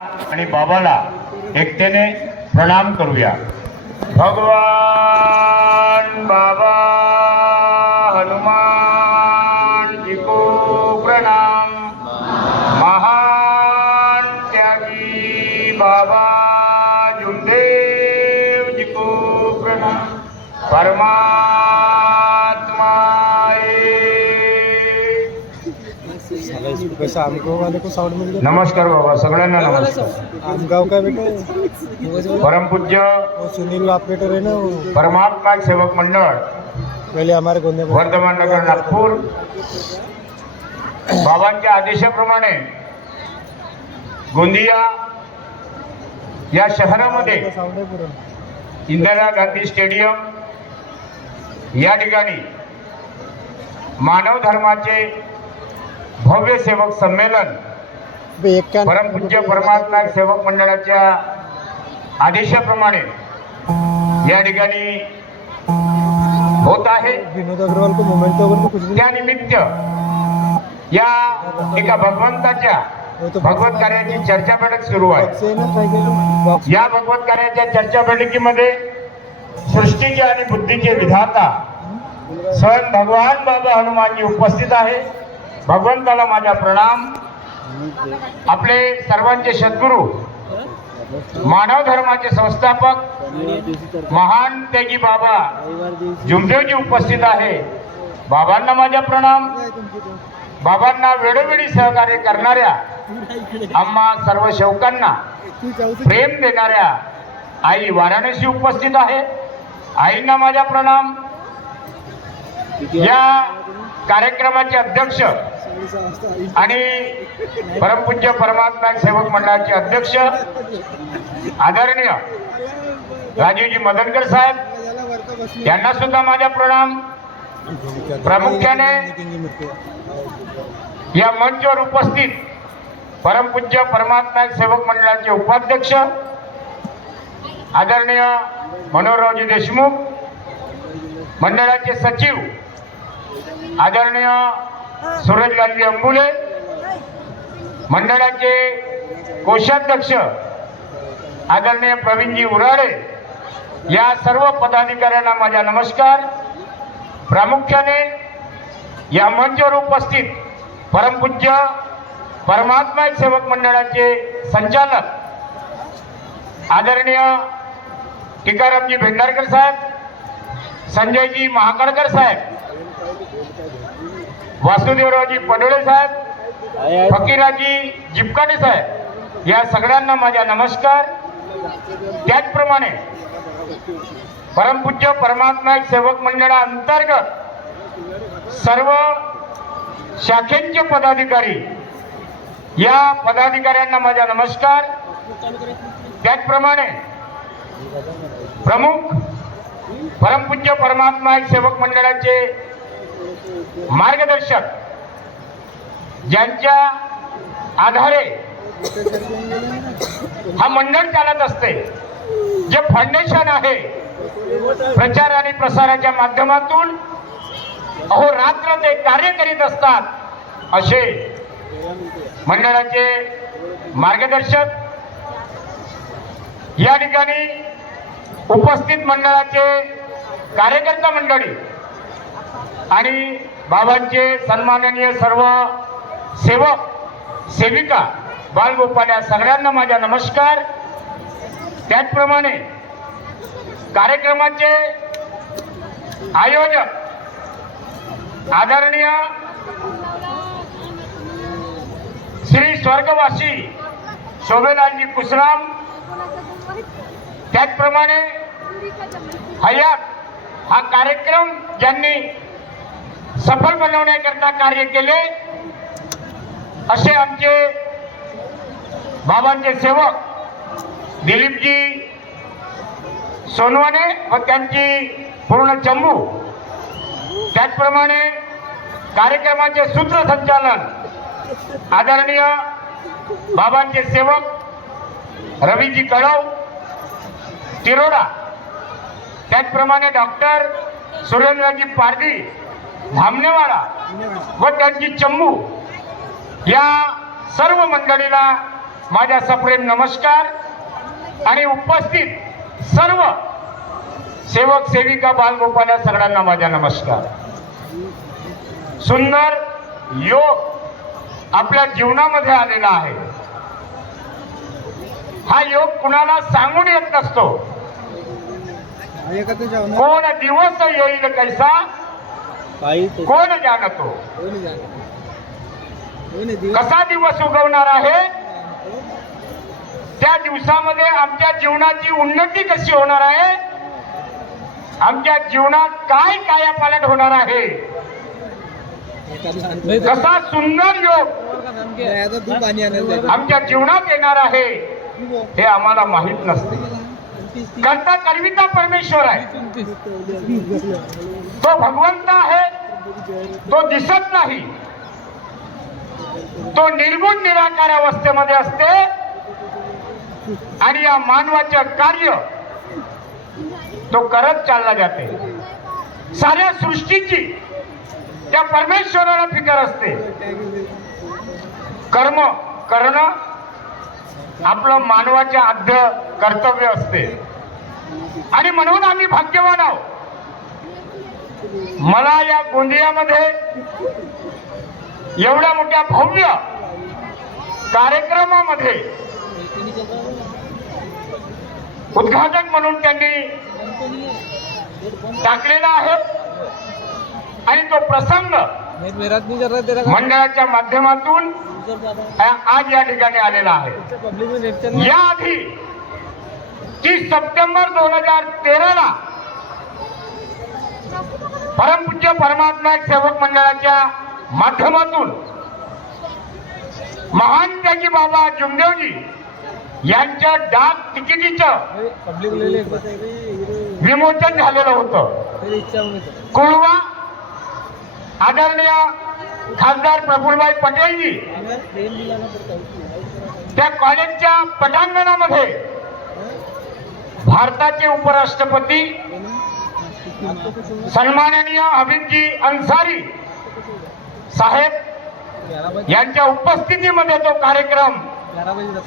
आणि बाबाला एकतेने प्रणाम करूया। भगवान बाबा हनुमान जी को प्रणाम। महान त्यागी बाबा जुमदेव जी को प्रणाम। परमात्मा पैसा आमगाव वाले को साउंड मिल गया। नमस्कार बाबा, सगळ्यांना नमस्कार। आमगाव का बेटा परम पूज्य वो सुनील ऑपरेटर है ना, वो परमात्मा सेवक मंडळ पहले हमारे गोंदे में वर्धमान नगर नागपूर बाबांच्या आदेशाप्रमाणे गोंदिया या शहरामध्ये साउंड है पूरा। इंदिरा गांधी स्टेडियम या ठिकाणी मानव धर्माचे भव्य सेवक संमेलन परम पूज्य परमात्मा सेवक मंडळाच्या आदेशाप्रमाणे या ठिकाणी होत आहे। विनोद अग्रवाल को मोमेंटो वर तो कुछ भी त्यानिमित्त या एका भगवंताच्या भगवत कार्याची चर्चा बैठक सुरू आहे। से ना काय बॉक्स या भगवत कार्याच्या चर्चा बैठकीमध्ये सृष्टीचे आणि बुद्धीचे विधाता स्वयं भगवान बाबा हनुमानजी उपस्थित आहे। भगवंताला माझा प्रणाम। आपले सर्वांचे सद्गुरू मानव धर्माचे संस्थापक महान त्यागी बाबा जुमदेवजी उपस्थित आहे। बाबांना माझा प्रणाम। बाबांना वेळोवेळी सहकार्य करणाऱ्या आम्हा सर्व सेवकांना प्रेम देणाऱ्या आई वाराणसी उपस्थित आहे। आईंना माझा प्रणाम। या कार्यक्रमाचे अध्यक्ष आणि परमपूज्य परमात्मा सेवक मंडळाचे अध्यक्ष आदरणीय राजीवजी मदनकर साहेब यांना सुद्धा माझा प्रणाम। प्रामुख्याने या मंचावर उपस्थित परमपूज्य परमात्मा सेवक मंडळाचे उपाध्यक्ष आदरणीय मनोहररावजी देशमुख, मंडळाचे सचिव आदरणीय सूरजलालजी अंबुले, मंडळाचे कोषाध्यक्ष आदरणीय प्रवीणजी उराळे, या सर्व पदाधिकाऱ्यांना माझा नमस्कार। प्रामुख्याने या मंचावर उपस्थित परमपूज्य परमात्मा सेवक मंडळाचे संचालक आदरणीय टिकारामजी भेंडारकर साहेब, संजयजी महाकडकर साहेब, वासुदेवरावजी पडोळे साहेब, फकीराजी जिपकाटे साहेब, या सगळ्यांना माझा नमस्कार। त्याचप्रमाणे परमपूज्य परमात्मा सेवक मंडळाअंतर्गत सर्व शाखेंचे पदाधिकारी, या पदाधिकाऱ्यांना माझा नमस्कार। त्याचप्रमाणे प्रमुख परमपूज्य परमात्मा सेवक मंडळाचे मार्गदर्शक, ज्यांच्या आधारे हा मंडळ चालत असते, जे फाउंडेशन आहे प्रचार आणि प्रसाराच्या माध्यमातून अहोरात्र ते कार्य करीत असतात, असे मंडळाचे मार्गदर्शक, या ठिकाणी उपस्थित मंडळाचे कार्यकर्ता मंडळी आणि बाबांचे सन्माननीय सर्व सेवक सेविका बालगोपाल, या सगळ्यांना माझा नमस्कार। त्याचप्रमाणे कार्यक्रमाचे आयोजक आदरणीय श्री स्वर्गवासी शोभेलालजी कुसराम, त्याचप्रमाणे हयात हा कार्यक्रम ज्यांनी सफल बनवण्याकरता कार्य केले, असे आमचे बाबांचे सेवक दिलीपजी सोनवाने व त्यांची पूर्ण चंबू, त्याचप्रमाणे कार्यक्रमाचे सूत्रसंचालन आदरणीय बाबांचे सेवक रवीजी कळव तिरोडा, त्याचप्रमाणे डॉक्टर सुरेंद्रजी पारधी धामनेवाडा व त्यांची चंबू, या सर्व मंडळीला माझा सप्रेम नमस्कार आणि उपस्थित सर्व सेवक सेविका बालगोपाल या सगळ्यांना माझा नमस्कार. सुंदर योग आपल्या जीवनामध्ये आलेला आहे. हा योग कुणाला सांगून येत नसतो. कोण दिवस येईल कैसा कोण जाणतो. कसा दिवस उगवणार आहे, त्या दिवसामध्ये आमच्या जीवनाची उन्नती कशी होणार आहे, आमच्या जीवनात काय कायापालट होणार आहे, कसा सुंदर योग आमच्या जीवनात येणार आहे हे आम्हाला माहित नसते. करता करविता परमेश्वर आहे. तो भगवंत आहे. तो दिसत नाही. तो निर्गुण निराकार अवस्थेमध्ये असते आणि या मानवाचे कार्य तो करत चालला जाते. साऱ्या सृष्टीची त्या परमेश्वराला फिकर असते. कर्म करणं आपलं मानवाचे आद्य कर्तव्य असते आणि म्हणून आम्ही भाग्यवान आहोत. मला या गोंदियामध्ये एवढ्या मोठ्या भव्य कार्यक्रमामध्ये उद्घाटक म्हणून त्यांनी टाकलेला आहे आणि तो प्रसंग मंडळाच्या माध्यमातून आज या ठिकाणी आलेला आहे. याआधी 30 सप्टेंबर 2013 परमपूज्य परमात्मा सेवक मंडळाच्या माध्यमातून महान त्यागी बाबा जुमदेवजी यांच्या डाक तिकिटीचं विमोचन झालेलं होतं. कुळवा आदरणीय खासदार प्रफुल्लभाई पटेलजी त्या कॉलेजच्या पटांगणामध्ये भारताचे उपराष्ट्रपती सन्माननीय हबीबजी अन्सारी साहेब यांच्या उपस्थितीमध्ये तो कार्यक्रम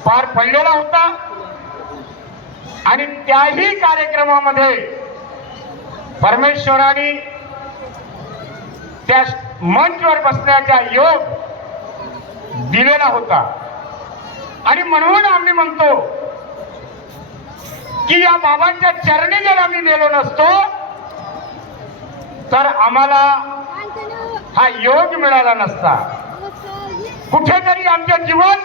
पार पडलेला होता आणि त्याही कार्यक्रमामध्ये परमेश्वराने त्या मंचवर बसण्याचा योग दिलेला होता. आणि म्हणून आम्ही म्हणतो की या बाबांच्या चरणी जर आम्ही गेलो नसतो तर आम्हाला हा योग मिळाला नसता. कुठेतरी आमचं जीवन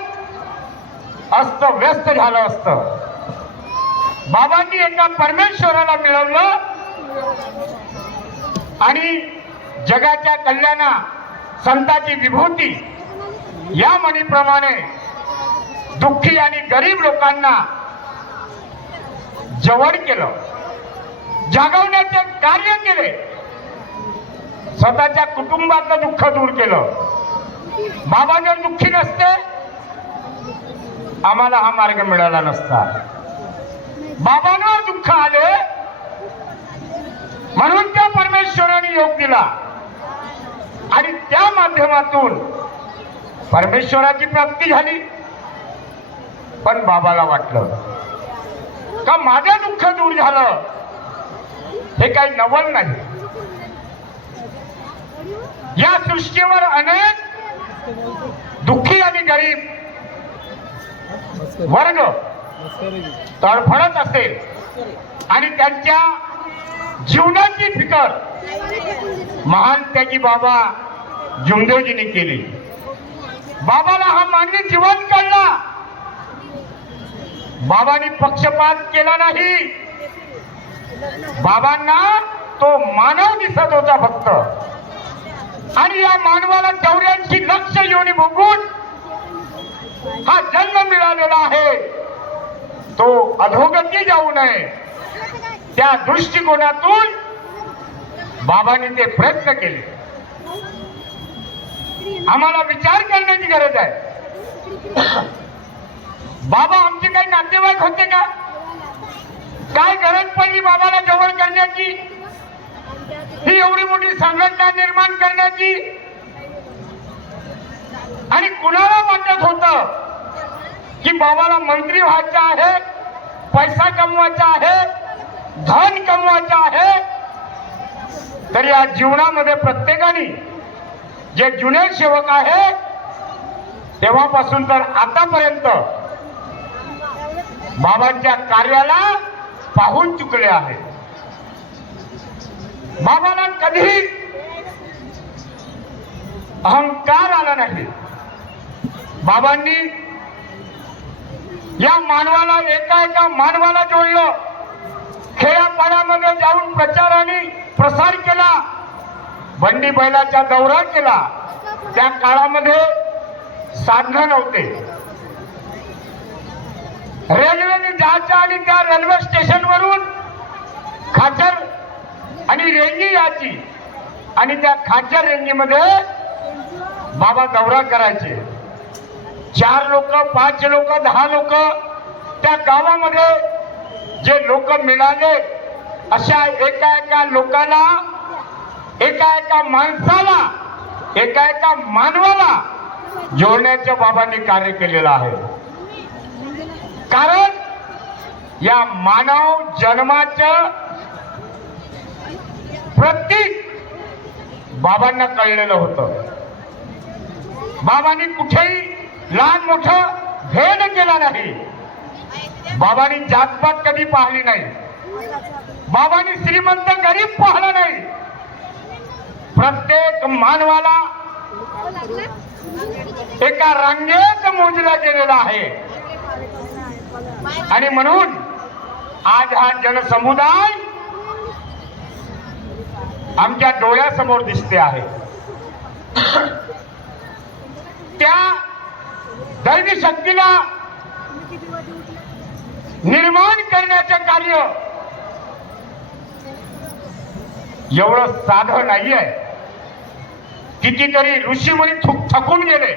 अस्त व्यस्त झालं असतं. बाबांनी एका परमेश्वराला मिळवलं आणि जगाच्या कल्याणा संतांची विभूती या म्हणीप्रमाणे दुःखी आणि गरीब लोकांना जवळ केलं, जागवण्याचे कार्य केले, स्वतःच्या कुटुंबातलं दुःख दूर केलं. बाबा जर दुःखी नसते आम्हाला हा मार्ग मिळाला नसता. बाबांना दुःख आले म्हणून त्या परमेश्वराने योग दिला आणि त्या माध्यमातून परमेश्वराची प्राप्ती झाली. पण बाबाला वाटलं का माझं दुःख दूर झालं हे काही नवल नाही. या सृष्टीवर अनेक दुःखी आणि गरीब वर्ग तडफडत असेल आणि त्यांच्या जीवनाची फिकर महान त्यागी बाबा जुमदेवजींनी केली. बाबाला हा मान्य जीवन काढला. बाबांनी पक्षपात केला नाही. बाबांना तो मानव दिसत होता फक्त. आणि या मानवाला 84 लक्ष योनी भोगून हा जन्म मिळालेला आहे. तो अधोगती जाऊ नये त्या दृष्टिकोनातून बाबांनी ते प्रयत्न केले. आम्हाला विचार करण्याची गरज आहे. बाबा आमचे काही नातेवाईक होते का? काय गरज पडली बाबाला जवळ करण्याची, ही एवढी मोठी संघटना निर्माण करण्याची? आणि कुणाला वाटत होतं की बाबाला मंत्री व्हायचं आहे, पैसा कमवायचा आहे, धन कमवायचं आहे, तर या जीवनामध्ये प्रत्येकाने जे जुने सेवक आहे तेव्हापासून तर आतापर्यंत बाबांच्या कार्याला पाहून चुकले आहे. बाबाला कधी अहंकार आला नाही. बाबांनी या मानवाला एका मानवाला जोडलं. खेड्यापाड्यामध्ये जाऊन प्रचाराने प्रसार केला, बंडी बैलाचा दौरा केला. त्या काळामध्ये साधनं नव्हते. रेल्वेने जायचं आणि त्या रेल्वे स्टेशनवरून खाचर आणि रेंगी यायची आणि त्या खाचर रेंगीमध्ये बाबा दौरा करायचे. 4 लोक, 5 लोक, 10 लोक त्या गावामध्ये जे लोक मिळाले, अशा एका लोकाला, एका माणसाला, एका मानवाला जोडण्याचं बाबांनी कार्य केलेलं आहे. कारण या मानव जन्माचं प्रतीक बाबांना कळलेलं होतं. बाबांनी कुठेही लहान मोठं भेद केला नाही. बाबांनी जातपात कधी पाहिली नाही. बाबांनी श्रीमंत गरीब पाहिलं नाही. प्रत्येक मानवाला एका रांगेत मोजला गेलेला आहे. आणि म्हणून आज हा जनसमुदाय आमच्या डोळ्यासमोर दिसते आहे. त्या दैवी शक्तीला निर्माण करण्याचे कार्य एवढं साधं नाहीये. कितीतरी ऋषीमुनी थकून गेले,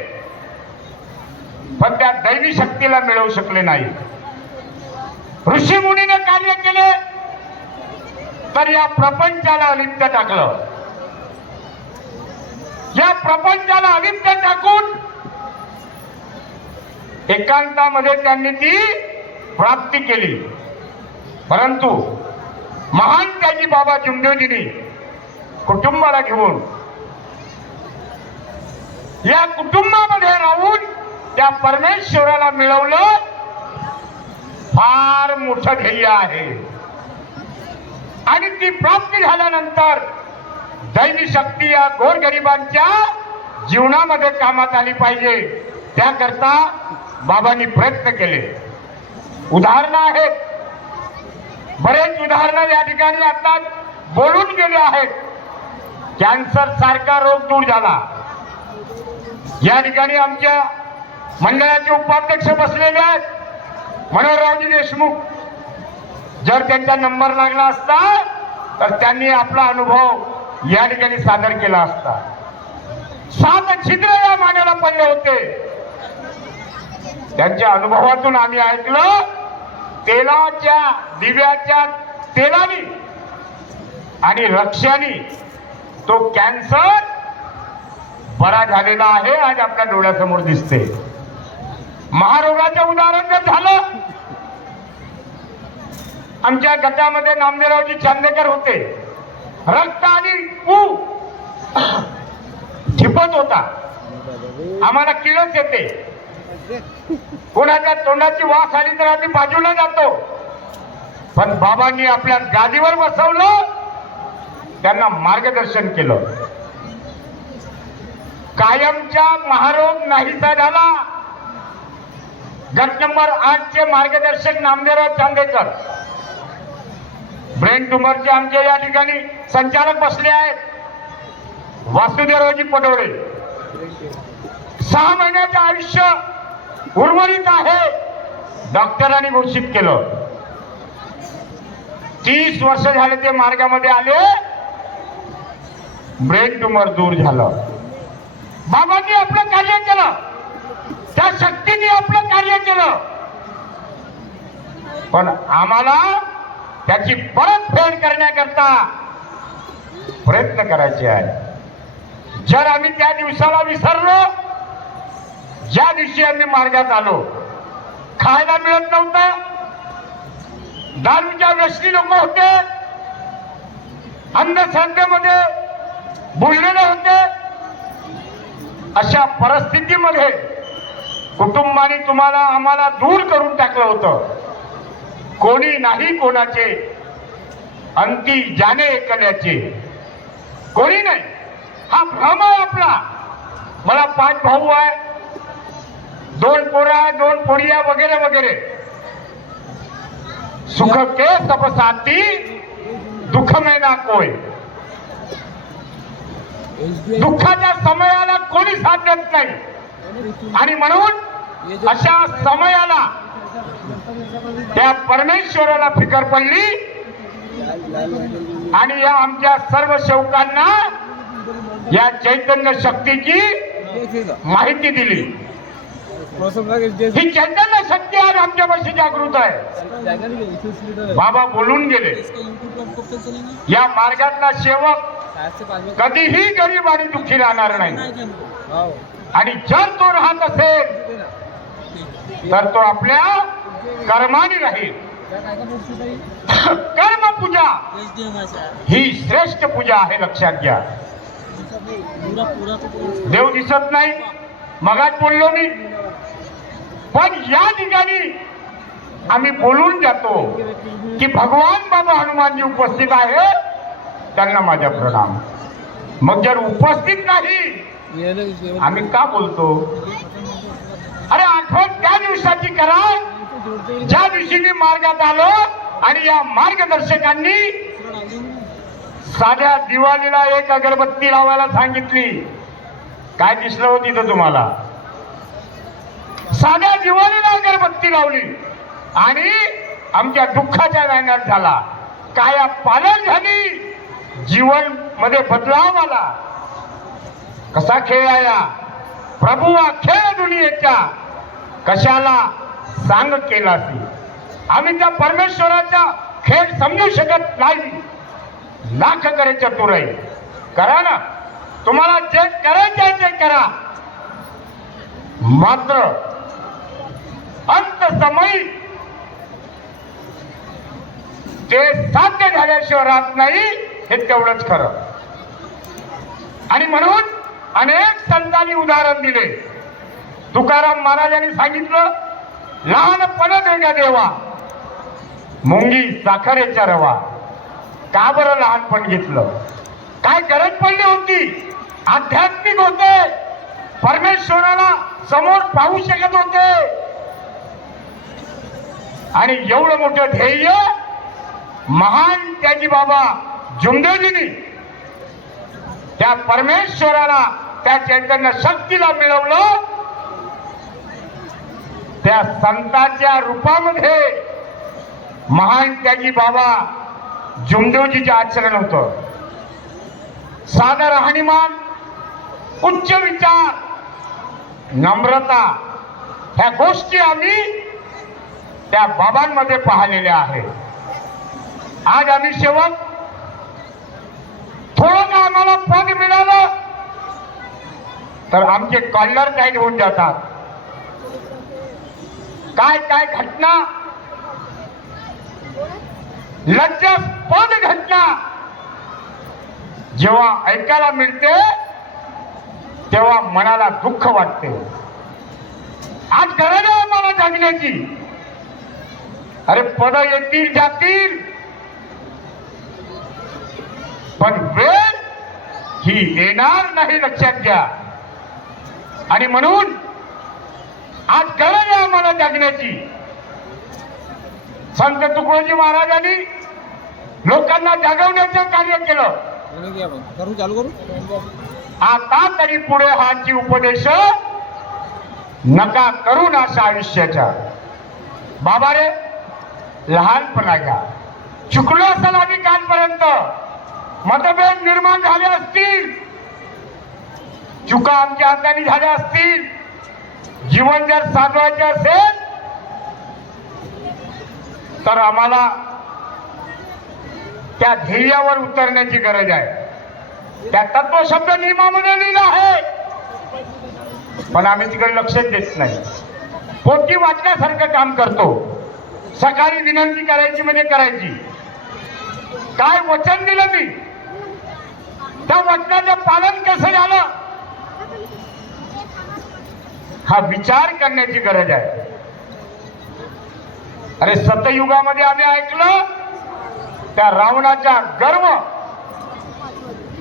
पण त्या दैवी शक्तीला मिळवू शकले नाही. ऋषीमुनीने कार्य केले तर या प्रपंचाला अलिप्त टाकलं. या प्रपंचाला अलिप्त टाकून एकांतामध्ये त्यांनी ती प्राप्ती केली. परंतु महान त्यागी बाबा जुमदेवजींनी कुटुंबाला घेऊन या कुटुंबामध्ये राहून त्या परमेश्वराला मिळवलं. फार मोठं ध्येय आहे. आणि ती प्राप्ती झाल्यानंतर दैवी शक्ती या गोरगरिबांच्या जीवनामध्ये कामात आली पाहिजे, त्याकरता बाबांनी प्रयत्न केले. उदाहरणं आहेत, बरेच उदाहरणं या ठिकाणी आता बोलून गेले आहेत. कॅन्सर सारखा रोग दूर झाला. या ठिकाणी आमच्या मंडळाचे उपाध्यक्ष बसलेले आहेत मनोहररावजी देशमुख. जर त्यांचा नंबर लागला असता तर त्यांनी आपला अनुभव या ठिकाणी सादर केला असता. 7 छिद्र या मानेला पडले होते. त्यांच्या अनुभवातून आम्ही ऐकलं, तेलाच्या दिव्याच्या तेलाने आणि रक्षाने तो कॅन्सर बरा झालेला आहे. आज आपल्या डोळ्यासमोर दिसते. महारोगाचं उदाहरण जर झालं, आमच्या गटामध्ये नामदेवरावजी चांदेकर होते. रक्त आणि पू झिपत होता. आम्हाला किळस येते. कोणाच्या तोंडाची वास आली तर आम्ही बाजूला जातो. पण बाबांनी आपल्या गादीवर बसवलं, त्यांना मार्गदर्शन केलं. कायमचा महारोग नाहीसा झाला. गट नंबर 8 चे मार्गदर्शक नामदेवराव चांदेकर. ब्रेन ट्यूमरचे आमचे या ठिकाणी संचालक बसले आहेत वासुदेवरावजी पटोळे. 6 महिन्याचं आयुष्य उर्वरित आहे, डॉक्टरांनी घोषित केलं. 30 वर्ष झाले ते मार्गामध्ये आले, ब्रेन ट्यूमर दूर झालं. बाबांनी आपलं कार्य केलं, त्या शक्तीने आपलं कार्य केलं. पण आम्हाला त्याची परतफेड करण्याकरता प्रयत्न करायचे आहे. जर आम्ही त्या दिवसाला विसरलो, ज्या दिवशी आम्ही मार्गात आलो, खायला मिळत नव्हतं, दारूच्या व्यसनी लोक होते, अंधश्रद्धेमध्ये बुडलेले होते. अशा परिस्थितीमध्ये कुटुंबाने तुम्हाला आम्हाला दूर करून टाकलं होतं. कोणी नाही कोणाचे अंती जाणे एकल्याचे, कोणी नाही. हा भ्रम आहे आपला. मला 5 भाऊ आहे, 2 पोरा, 2 पोरिया वगैरे वगैरे. सुख के सब साथी, दुःख में ना कोय. दुःखाच्या समयाला कोणी साथ देत नाही आणि म्हणून अशा समयाला त्या परमेश्वराला फिकर पडली आणि या आमच्या सर्व सेवकांना या चैतन्य शक्तीची माहिती दिली. ही चैतन्य शक्ती आज आमच्यापाशी जागृत आहे. बाबा बोलून गेले, या मार्गातला सेवक कधीही गरीब आणि दुःखी राहणार नाही. आणि जर तो राहत असेल तर तो आपल्या कर्माने राहील. कर्म पूजा ही श्रेष्ठ पूजा आहे, लक्षात घ्या. देव दिसत नाही, मगाच बोललो मी, पण या ठिकाणी आम्ही बोलून जातो की भगवान बाबा हनुमानजी उपस्थित आहे, त्यांना माझा प्रणाम. मग जर उपस्थित नाही आम्ही का बोलतो? अरे आठवण त्या दिवसाची करा ज्या दिवशी मी मार्गात आलो आणि या मार्गदर्शकांनी साध्या दिवाळीला एक अगरबत्ती लावायला सांगितली. काय दिसलं होती तिथं तुम्हाला? साध्या दिवाळीला अगरबत्ती लावली आणि आमच्या दुःखाचा नायनाट झाला. काया पालन झाली, जीवन मध्ये बदलाव आला. कसा खेळ आया प्रभू हा खेळ दुनियेच्या, कशाला सांग केलासी. आम्ही त्या परमेश्वराचा खेळ समजू शकत नाही. लाख करे चतुराई, करा ना, तुम्हाला जे करायचे ते करा, मात्र अंत समय ते साध्य झाल्याशिवाय राहत नाही, हे तेवढंच खरं. आणि म्हणून अनेक संतांनी उदाहरण दिले. तुकाराम महाराजांनी सांगितलं, लहानपण देगा देवा, मुंगी साखरेचा रवा. का बरं लहानपण घेतलं? काय गरज पडली होती? आध्यात्मिक होते, परमेश्वराला समोर पाहू शकत होते आणि एवढं मोठं ध्येय महान त्याजी बाबा जुमदेवजींनी त्या परमेश्वराला, त्या चैतन्य शक्तीला मिळवलं. त्या संतांच्या रूपामध्ये महान त्याजी बाबा जुमदेवजीचे आचरण होतं. साधं राहणीमान, उच्च विचार, नम्रता, ह्या गोष्टी आम्ही त्या बाबांमध्ये पाहिलेल्या आहेत. आज आम्ही सेवक थोडं का आम्हाला पद मिळालं तर आमचे कॉलर टाईट होऊन जातात. काय काय घटना, लज्जास्पद घटना जेव्हा ऐकायला मिळते तेव्हा मनाला दुःख वाटते. आज गरज आहे आम्हाला जगण्याची. अरे पद येतील जातील, पण वेळ ही येणार नाही, लक्षात घ्या. आणि म्हणून आज गरज आहे आम्हाला जगण्याची. संत तुकडोजी महाराजांनी लोकांना जागवण्याचं कार्य केलं. आता तरी पुढे हाची उपदेश नका करू अशा आयुष्याच्या. बाबा रे, लहानपणा घ्या. चुकलो असेल आम्ही कालपर्यंत, मतभेद निर्माण झाले असतील, चुका आमच्या हाताने झाल्या असतील, जीवन जर साधवायचे असेल तर आम्हाला त्या ध्येयावर उतरण्याची गरज आहे. त्या तत्वशब्द नियमामध्ये लिहिलं आहे, पण आम्ही तिकडे लक्ष देत नाही. पोटी वाटण्यासारखं काम करतो. सकाळी विनंती करायची म्हणजे करायची. काय वचन दिलं मी, त्या वचनाचं पालन कसं झालं, हा विचार करण्याची गरज आहे. अरे सतयुगामध्ये आम्ही ऐकलं त्या रावणाचा गर्व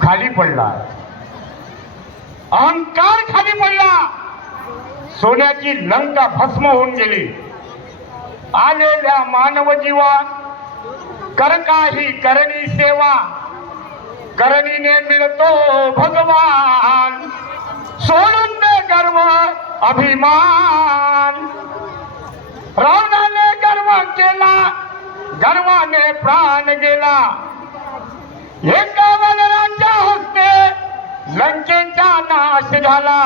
खाली पडला, अहंकार खाली पडला, सोन्याची लंका भस्म होऊन गेली. आलेल्या मानव जीवा कर काही करणी सेवा, करणीने मिळतो भगवान, सोडून दे गर्व अभिमान. रावणाने गर्व केला, गर्वाने प्राण गेला, एका वानराच्या हस्ते लंकेचा नाश झाला.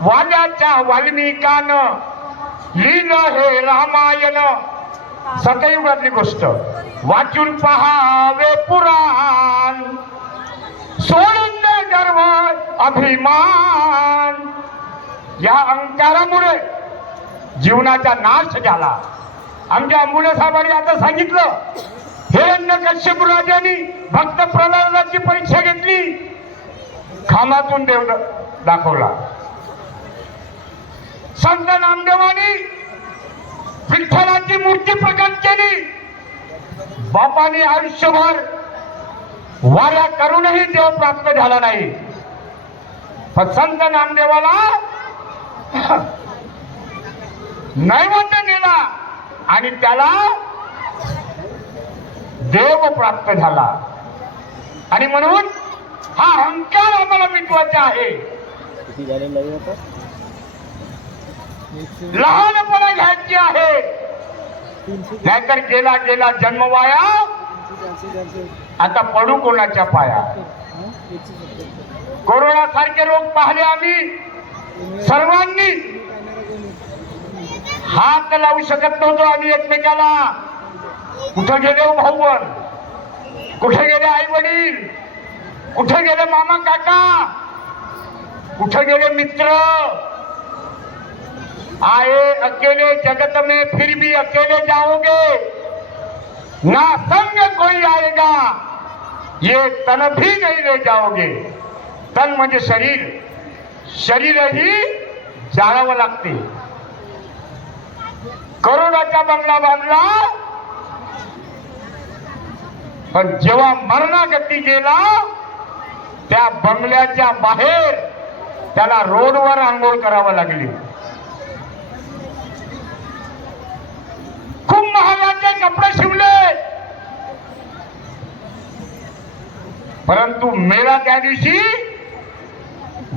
वाल्याच्या वाल्मिकानं लिहिलं हे रामायण, सतयुगातली गोष्ट वाचून पहावे पुराण, सोडून दे गर्व अभिमान. या अहंकारामुळे जीवनाचा नाश झाला. आमच्या अंबुले साहेबांनी आता सांगितलं, हिरण्यकश्यप राजांनी भक्त प्रल्हादाची परीक्षा घेतली, खामातून देव दाखवला. संत नामदेवानी विठ्ठलाची मूर्ती प्रकट केली. बापाने आयुष्यभर वाऱ्या करूनही देव प्राप्त झाला नाही, पण संत नामदेवाला नैवेद्य दिला आणि त्याला देव प्राप्त झाला. आणि म्हणून हा अहंकार आम्हाला मिटवायचा आहे. लहानपणा घ्यायची आहे, नाहीतर गेला गेला जन्म वाया, आता पडू कोणाच्या पाया. कोरोना सारखे रोग पाहिले आम्ही सर्वांनी, हात लावू शकत नव्हतो आम्ही एकमेकाला. कुठे गेले भाऊबंद, कुठे गेले आई वडील, कुठे गेले मामा काका, कुठे गेले मित्र. आए अकेले जगत में फिर भी अकेले जाओगे, ना संग कोई आएगा, ये तन भी नहीं ले जाओगे. तन म्हणजे शरीर, शरीरही जाळावं लागते. करोडाचा बंगला बांधला, पण जेव्हा मरणागती गेला त्या बंगल्याच्या बाहेर त्याला रोडवर आंघोळ करावं लागली. खूप महागाचे कपडे शिवले, परंतु मेला त्या दिवशी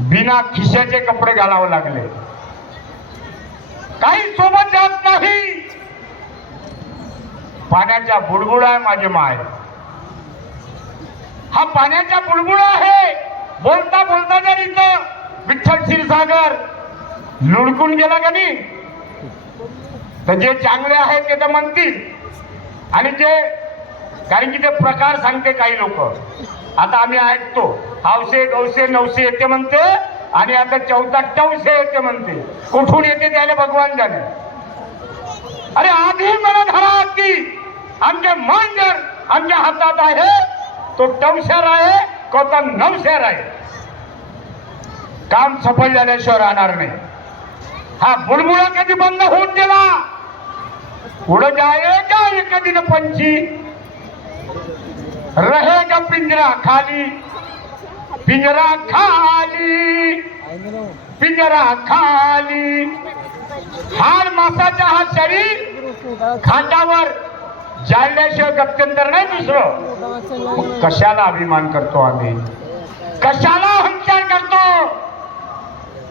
बिना खिशाचे कपडे घालावे लागले. काही सोबत जात नाही. पाण्याचा बुडबुडा आहे माझे माय, हा पाण्याचा बुडबुडा आहे. बोलता बोलता जर इथं विठ्ठल क्षीरसागर लुडकून गेला का नाही, तर जे चांगले आहेत ते तर म्हणतील, आणि जे, कारण की ते प्रकार सांगते काही लोक. आता आम्ही ऐकतो हौसे गौसे नवसे येते म्हणते, आणि आता 14 टवसे येते म्हणते. कुठून येते त्याला भगवान जाणे. अरे आधी मला धरा आधी, आमचे मन जर आमच्या हातात आहे तो टवशेर आहे, कोणता नवशेर आहे. काम सफल झाल्याशिवाय राहणार नाही. हा बुडबुडा कधी बंद होऊन गेला, उड़ जाएगा एक दिन पंछी, रहेगा पिंजरा खाली, पिंजरा खाली, पिंजरा खाली. हाड मासाचा हा शरीर खांद्यावर जाळल्याशिवाय गत्यंतर नाही दुसरं. कशाला अभिमान करतो आम्ही, कशाला अहंकार करतो,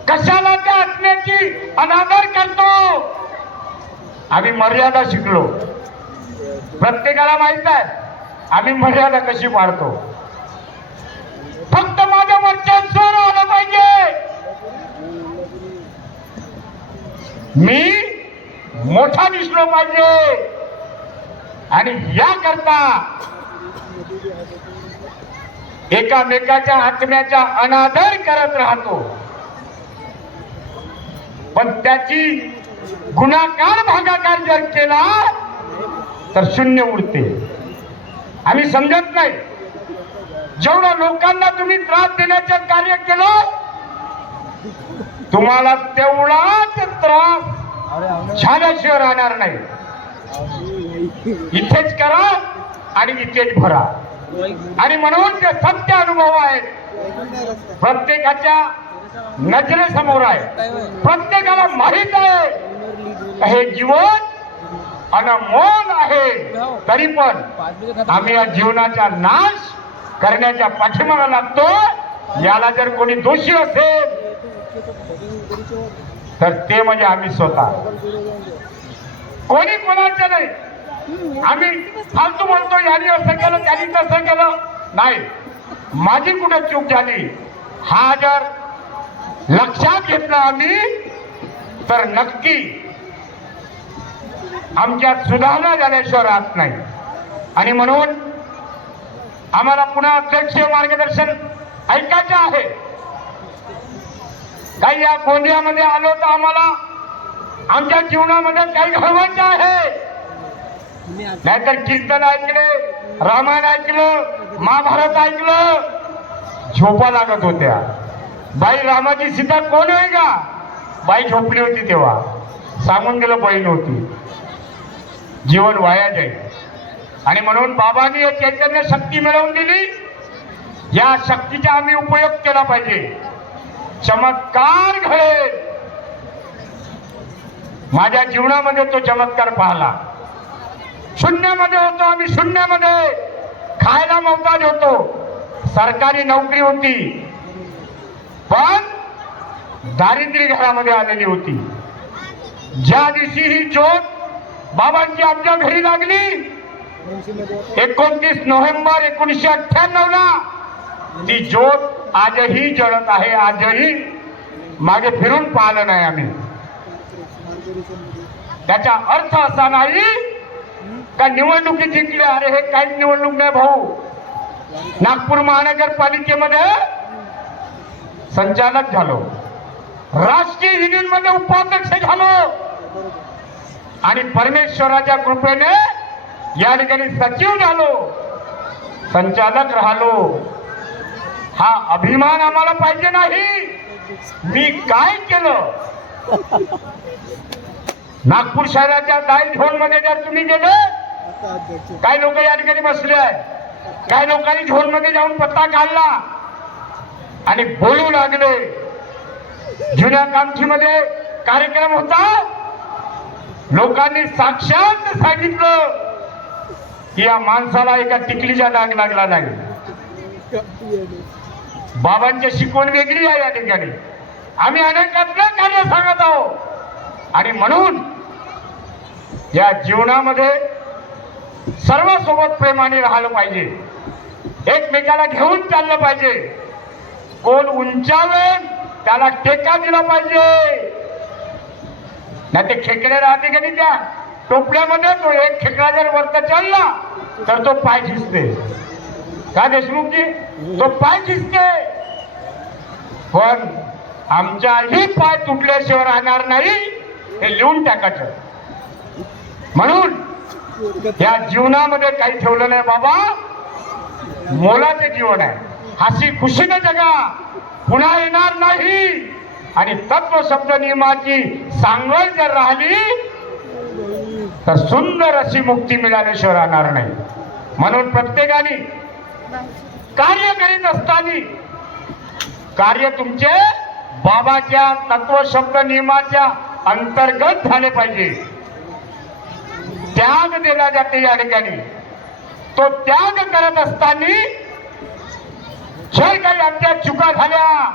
कशाला त्या आत्म्याची अनादर करतो. आम्ही मर्यादा शिकलो, प्रत्येकाला माहित आहे आम्ही मर्यादा कशी पाळतो. फक्त माझ्या वर्चस्व आलं पाहिजे, मी मोठा दिसलो पाहिजे, आणि याकरता एकामेकाच्या आत्म्याचा अनादर करत राहतो. पण त्याची गुणाकार भागाकार जर केला तर शून्य उरते. आम्ही समजत नाही, जेवढं लोकांना तुम्ही त्रास देण्याचं कार्य केलं तुम्हाला तेवढाच त्रास झाल्याशिवाय राहणार नाही. इथेच करा आणि इथेच भरा. आणि म्हणून ते सत्य अनुभव आहेत, प्रत्येकाच्या नजरेसमोर आहे, प्रत्येकाला माहित आहे हे जीवन अनमोल आहे. तरी पण आम्ही या जीवनाचा नाश करण्याच्या पाठीमागे लागतो. याला जर कोणी दोषी असेल तर ते म्हणजे आम्ही स्वतः, कोणी कोणाचं नाही. आम्ही फालतू बोलतो, यांनी असं केलं त्यांनी तसं केलं नाही. माझी कुठे चूक झाली हा जर लक्षात घेतला आम्ही तर नक्की आमच्यात सुधारणा झाल्याशिवाय राहत नाही. आणि म्हणून आम्हाला पुन्हा अध्यक्षीय मार्गदर्शन ऐकायचं आहे. काही या गोंदियामध्ये आलो तर आम्हाला आमच्या जीवनामध्ये काही घडवायचं आहे. नाहीतर कीर्तन ऐकले, रामायण ऐकलं, महाभारत ऐकलं, झोपा लागत होत्या. बाई रामाची सीता कोण आहे का? बाई झोपली होती तेव्हा, सांगून गेलं बहीण होती. जीवन वाया जाईल. आणि म्हणून बाबांनी हे चैतन्य शक्ती मिळवून दिली. या शक्तीचा आम्ही उपयोग केला पाहिजे. चमत्कार घडेल. माझ्या जीवनामध्ये तो चमत्कार पाहला. शून्यामध्ये होतो आम्ही, शून्यामध्ये खायला मोहताज होतो. सरकारी नोकरी होती पण दारिद्र्य घरामध्ये आलेली होती. ज्या दिवशी ही ज्योत बाबांची आमच्या घरी लागली 29 नोव्हेंबर 1998 ला, ती ज्योत आजही जळत आहे. आजही मागे फिरून पाहिलं नाही आम्ही. त्याचा अर्थ असा नाही का निवडणुकी जिंकली, अरे हे काहीच निवडणूक नाही भाऊ. नागपूर महानगरपालिकेमध्ये संचालक झालो, राष्ट्रीय युनियनमध्ये उपाध्यक्ष झालो आणि परमेश्वराच्या कृपेने या ठिकाणी सचिव झालो, संचालक राहिलो. हा अभिमान आम्हाला पाहिजे नाही. मी काय केलं? नागपूर शहराच्या दाई झोन मध्ये जर तुम्ही गेले, काही लोक या ठिकाणी बसले आहे, काही लोकांनी झोन मध्ये जाऊन पत्ता काढला आणि बोलू लागले. जुन्या कामठीमध्ये कार्यक्रम होता, लोकांनी साक्षात सांगितलं की या माणसाला एका टिकलीचा डाग लागला नाही. बाबांची शिकवण वेगळी आहे या ठिकाणी. आम्ही अनेकातलं कार्य सांगत आहोत. आणि म्हणून या जीवनामध्ये सर्वांसोबत प्रेमाने राहिलं पाहिजे, एकमेकाला घेऊन चाललं पाहिजे. कोण उंचावेल त्याला टेका दिला पाहिजे. नाही ते खेकडे राहते का नाही त्या टोपल्यामध्ये, तो एक खेकडा जर वरत चालला तर तो पाय खिचते. का देशमुखजी? तो पाय खिचते. पण आमचाही पाय तुटल्याशिवाय राहणार नाही, हे लिहून टाकायचं. म्हणून या जीवनामध्ये काही ठेवलं नाही बाबा. मोलाचे जीवन आहे. हसी खुशीनं जगा, पुन्हा येणार नाही. आणि तत्व शब्द नियमाची सांगड जर राहिली तर सुंदर अशी मुक्ती मिळाल्याशिवाय राहणार नाही. म्हणून प्रत्येकाने कार्य करीत असताना कार्य तुमचे बाबाच्या तत्व शब्द नियमाच्या अंतर्गत झाले पाहिजे. त्याग दिला जाते या ठिकाणी. तो त्याग करत असताना जर काही आमच्या चुका झाल्या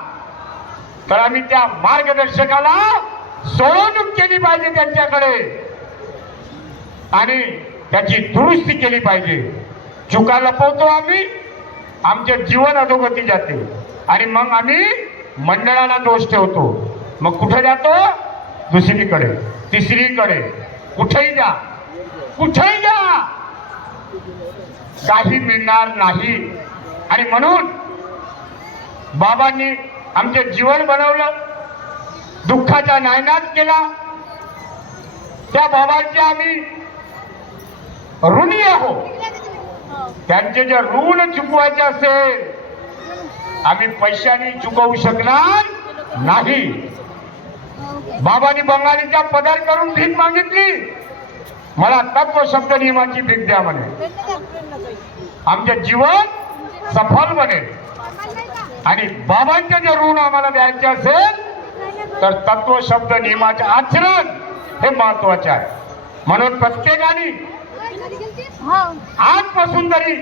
तर आम्ही त्या मार्गदर्शकाला सोडवणूक केली पाहिजे त्यांच्याकडे आणि त्याची दुरुस्ती केली पाहिजे. चुका लपवतो आम्ही, आमचे जीवन अधोगती जाते आणि मग आम्ही मंडळाला दोष ठेवतो. मग कुठे जातो? दुसरीकडे, तिसरीकडे, कुठेही जा, कुठेही जा, काही मिळणार नाही. आणि म्हणून बाबांनी आमचे जीवन बनवलं, दुःखाचा नायनाट केला. त्या बाबांचे आम्ही ऋणी आहोत. त्यांचे जे ऋण चुकवायचे असेल आम्ही पैशाने चुकवू शकणार नाही. बाबांनी बंगालीचा पदार करून भीक मागितली, मला तत्व शब्द नियमाची भीक द्या म्हणे. आमचे जीवन सफल बनेल. आणि बाबांचे जे ऋण आम्हाला द्यायचे असेल तर तत्व शब्द नियमाचे आचरण हे महत्वाचे आहे. म्हणून प्रत्येकाने आजपासून तरी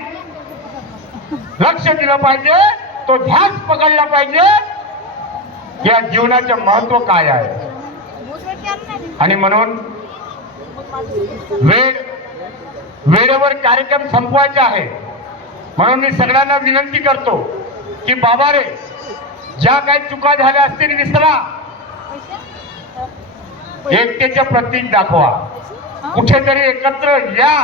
लक्ष दिलं पाहिजे, तो ध्यास पकडला पाहिजे या जीवनाचे महत्व काय आहे. आणि म्हणून वेळेवर कार्यक्रम संपवायचा आहे. म्हणून मी सगळ्यांना विनंती करतो की बाबा रे, ज्या काही चुका झाल्या असतील विसरा, एकतेचे प्रतीक दाखवा, कुठेतरी एकत्र या.